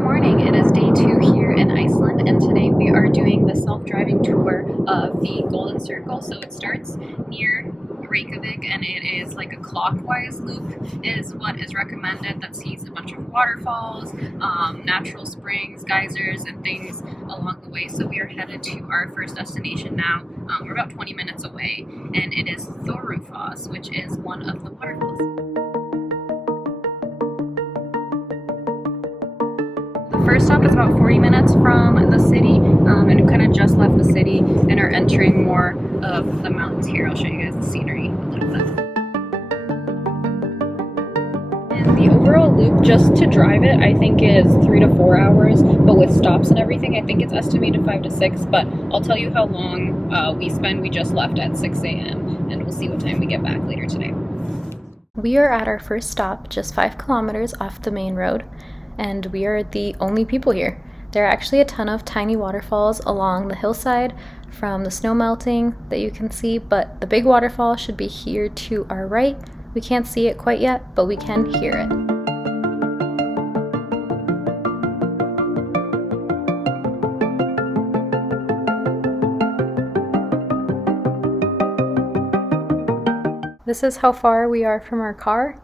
morning. It is day 2 here in Iceland, and today we are doing the self-driving tour of the Golden Circle. So it starts near Reykjavik, and it is like a clockwise loop is what is recommended, that sees a bunch of waterfalls, natural springs, geysers, and things along the way. So we are headed to our first destination now. We're about 20 minutes away, and it is Gullfoss, which is one of the waterfalls. The first stop is about 40 minutes from the city, and we kind of just left the city and are entering more of the mountains here. I'll show you guys the scenery a little bit. And the overall loop, just to drive it, I think is 3 to 4 hours, but with stops and everything, I think it's estimated 5 to 6, but I'll tell you how long we spend. We just left at 6 a.m. and we'll see what time we get back later today. We are at our first stop, just 5 kilometers off the main road, and we are the only people here. There are actually a ton of tiny waterfalls along the hillside from the snow melting that you can see, but the big waterfall should be here to our right. We can't see it quite yet, but we can hear it. This is how far we are from our car.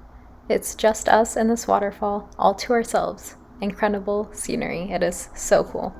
It's just us and this waterfall, all to ourselves. Incredible scenery. It is so cool.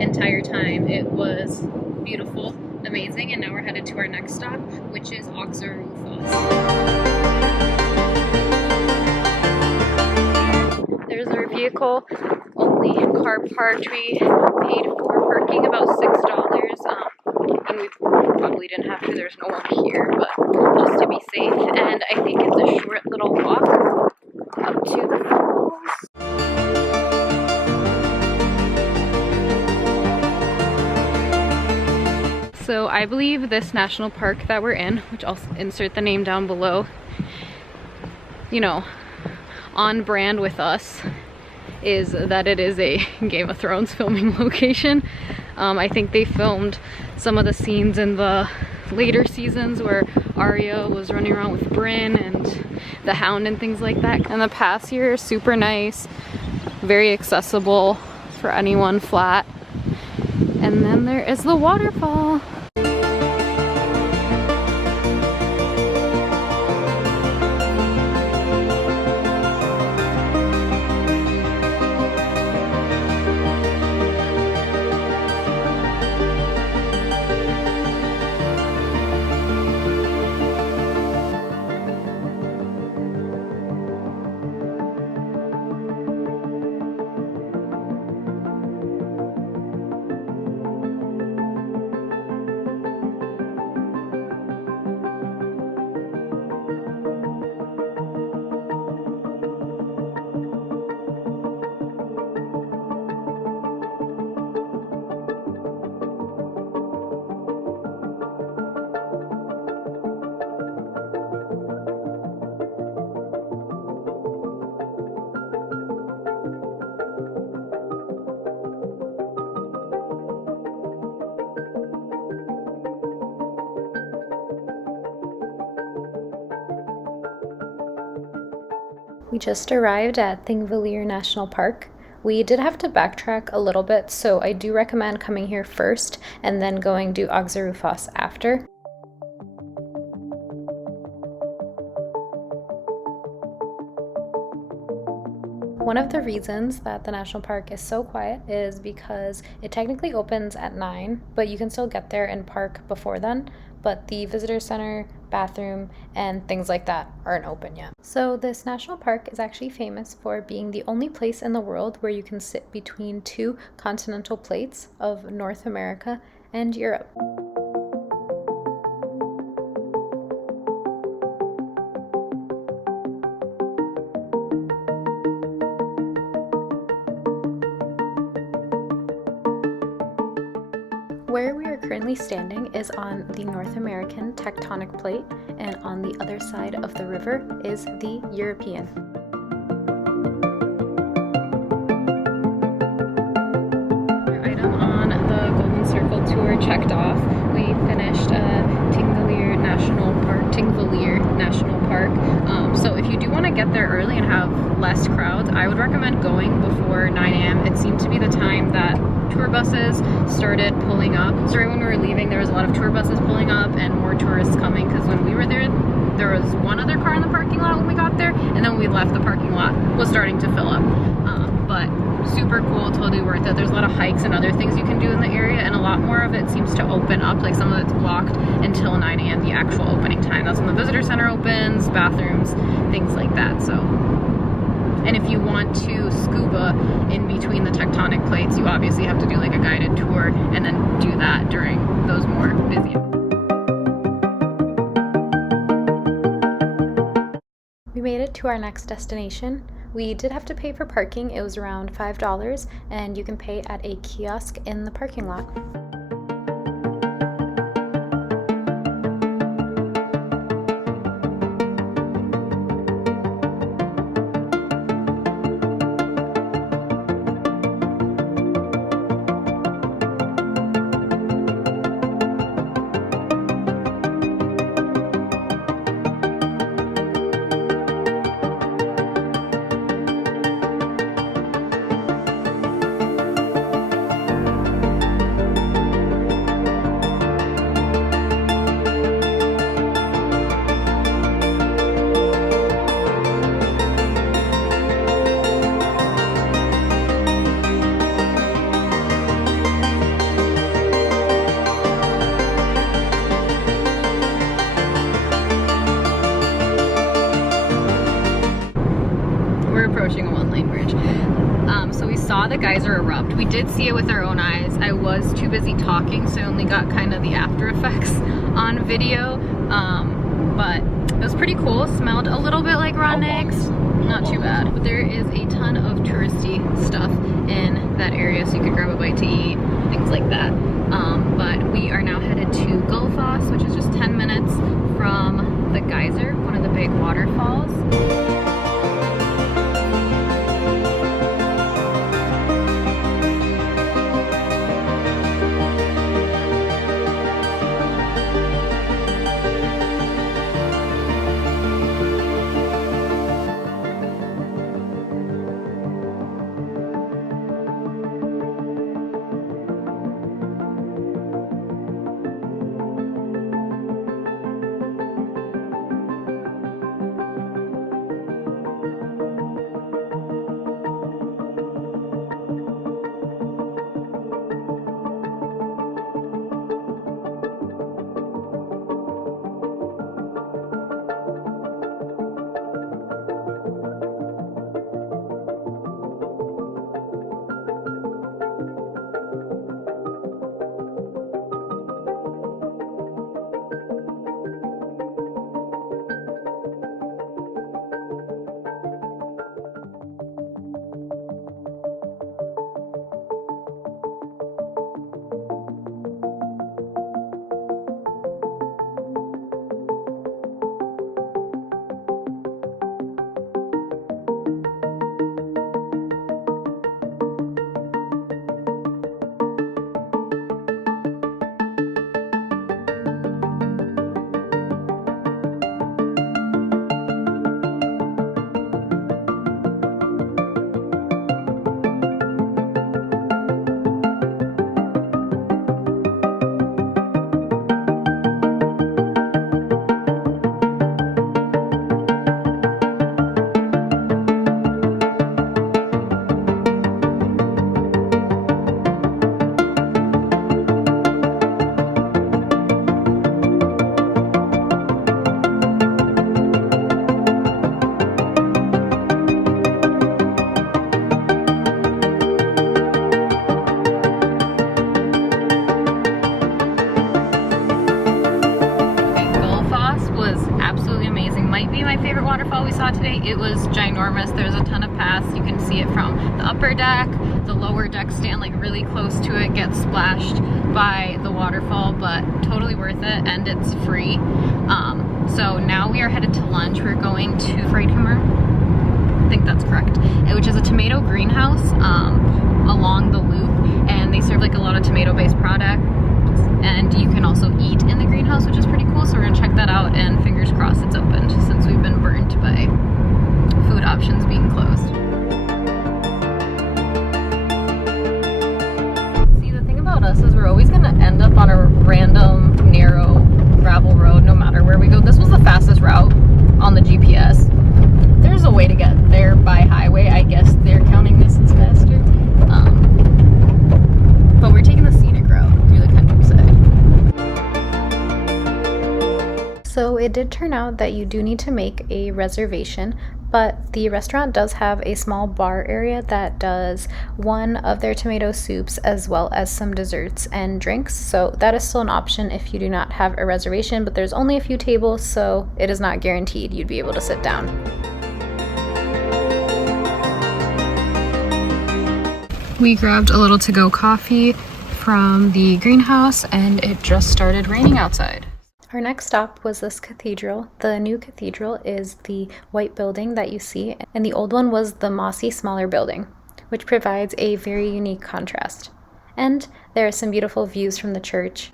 Entire time. It was beautiful, amazing, and now we're headed to our next stop, which is Roadtrip. There's our vehicle, only car parked. We paid for parking about $6, and we probably didn't have to. There's no one here, but just to be safe. And I think it's a short little walk up to the falls. So I believe this national park that we're in, which I'll insert the name down below, you know, on brand with us, is that it is a Game of Thrones filming location. I think they filmed some of the scenes in the later seasons where Arya was running around with Brynn and the Hound and things like that. And the paths here are super nice, very accessible for anyone flat. And then there is the waterfall. We just arrived at Thingvellir National Park. We did have to backtrack a little bit, so I do recommend coming here first and then going to Roadtrip after. One of the reasons that the national park is so quiet is because it technically opens at 9, but you can still get there and park before then. But the visitor center bathroom, and things like that aren't open yet. So this national park is actually famous for being the only place in the world where you can sit between two continental plates of North America and Europe. Where we are currently standing is on the North American tectonic plate, and on the other side of the river is the European. Another item on the Golden Circle tour checked off. We finished Thingvellir National Park. So if you do want to get there early and have less crowds, I would recommend going before 9 a.m. It seemed to be the time that tour buses started pulling up. So right when we were leaving, there was a lot of tour buses pulling up and more tourists coming, because when we were there, there was one other car in the parking lot when we got there, and then when we left, the parking lot was starting to fill up. But super cool, totally worth it. There's a lot of hikes and other things you can do in the area, and a lot more of it seems to open up. Like some of it's blocked until 9 a.m. the actual opening time. That's when the visitor center opens, bathrooms, things like that. So, and if you want to scuba in between the tectonic plates, you obviously have to do like a guided tour and then do that during those more busy. We made it to our next destination. We did have to pay for parking. It was around $5, and you can pay at a kiosk in the parking lot. Approaching a one-lane bridge. So we saw the geyser erupt. We did see it with our own eyes. I was too busy talking, so I only got kind of the after effects on video. But it was pretty cool. Smelled a little bit like rotten eggs. Not too bad. But there is a ton of touristy stuff in that area, so you could grab a bite to eat, things like that. But we are now headed to Gullfoss, which is just 10 minutes from the geyser, one of the big waterfalls. be my favorite waterfall we saw today. It was ginormous. There's a ton of paths. You can see it from the upper deck. The lower deck stand like really close to it, gets splashed by the waterfall, but totally worth it, and it's free. So now we are headed to lunch. We're going to Reykjavik, I think that's correct, which is a tomato greenhouse along the loop, and they serve like a lot of tomato-based products, and you can also eat in the greenhouse, which is pretty cool. So we're gonna check that out, and fingers crossed it's opened since we've been burnt by food options being closed. See, the thing about us is we're always gonna end up on a random narrow gravel road no matter where we go. This was the fastest route on the GPS. There's a way to get there by highway. I guess they're counting this as faster. But we're taking the scenic route through the countryside. So it did turn out that you do need to make a reservation, but the restaurant does have a small bar area that does one of their tomato soups as well as some desserts and drinks. So that is still an option if you do not have a reservation, but there's only a few tables, so it is not guaranteed you'd be able to sit down. We grabbed a little to-go coffee from the greenhouse, and it just started raining outside. Our next stop was this cathedral. The new cathedral is the white building that you see, and the old one was the mossy, smaller building, which provides a very unique contrast. And there are some beautiful views from the church.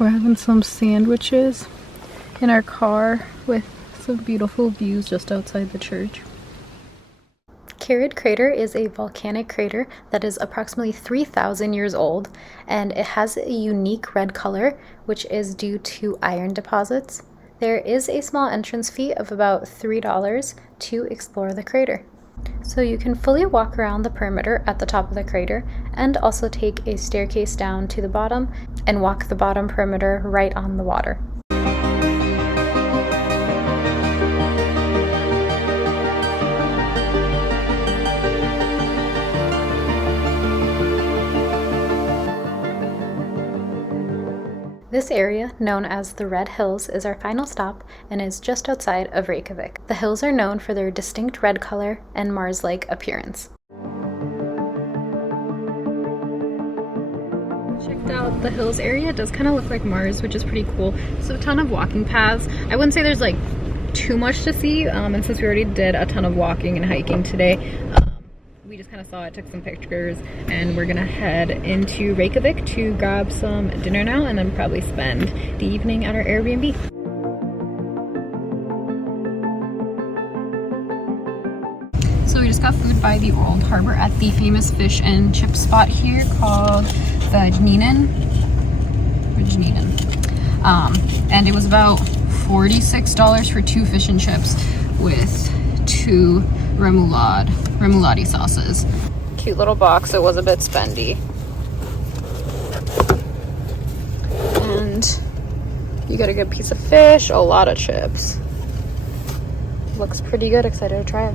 We're having some sandwiches in our car with some beautiful views just outside the church. Carrad Crater is a volcanic crater that is approximately 3,000 years old, and it has a unique red color, which is due to iron deposits. There is a small entrance fee of about $3 to explore the crater. So you can fully walk around the perimeter at the top of the crater, and also take a staircase down to the bottom and walk the bottom perimeter right on the water. This area, known as the Red Hills, is our final stop and is just outside of Reykjavik. The hills are known for their distinct red color and Mars-like appearance. Checked out the hills area. It does kind of look like Mars, which is pretty cool. So a ton of walking paths. I wouldn't say there's like too much to see, and since we already did a ton of walking and hiking today, we just kind of saw it, took some pictures, and we're gonna head into Reykjavik to grab some dinner now, and then probably spend the evening at our Airbnb. So we just got food by the Old Harbor at the famous fish and chip spot here called the Jninen. And it was about $46 for 2 fish and chips with 2 remoulade sauces. Cute little box. It was a bit spendy. And you get a good piece of fish, a lot of chips. Looks pretty good. Excited to try it.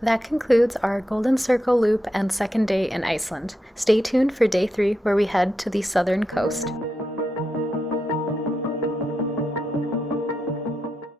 That concludes our Golden Circle loop and second day in Iceland. Stay tuned for day 3, where we head to the southern coast.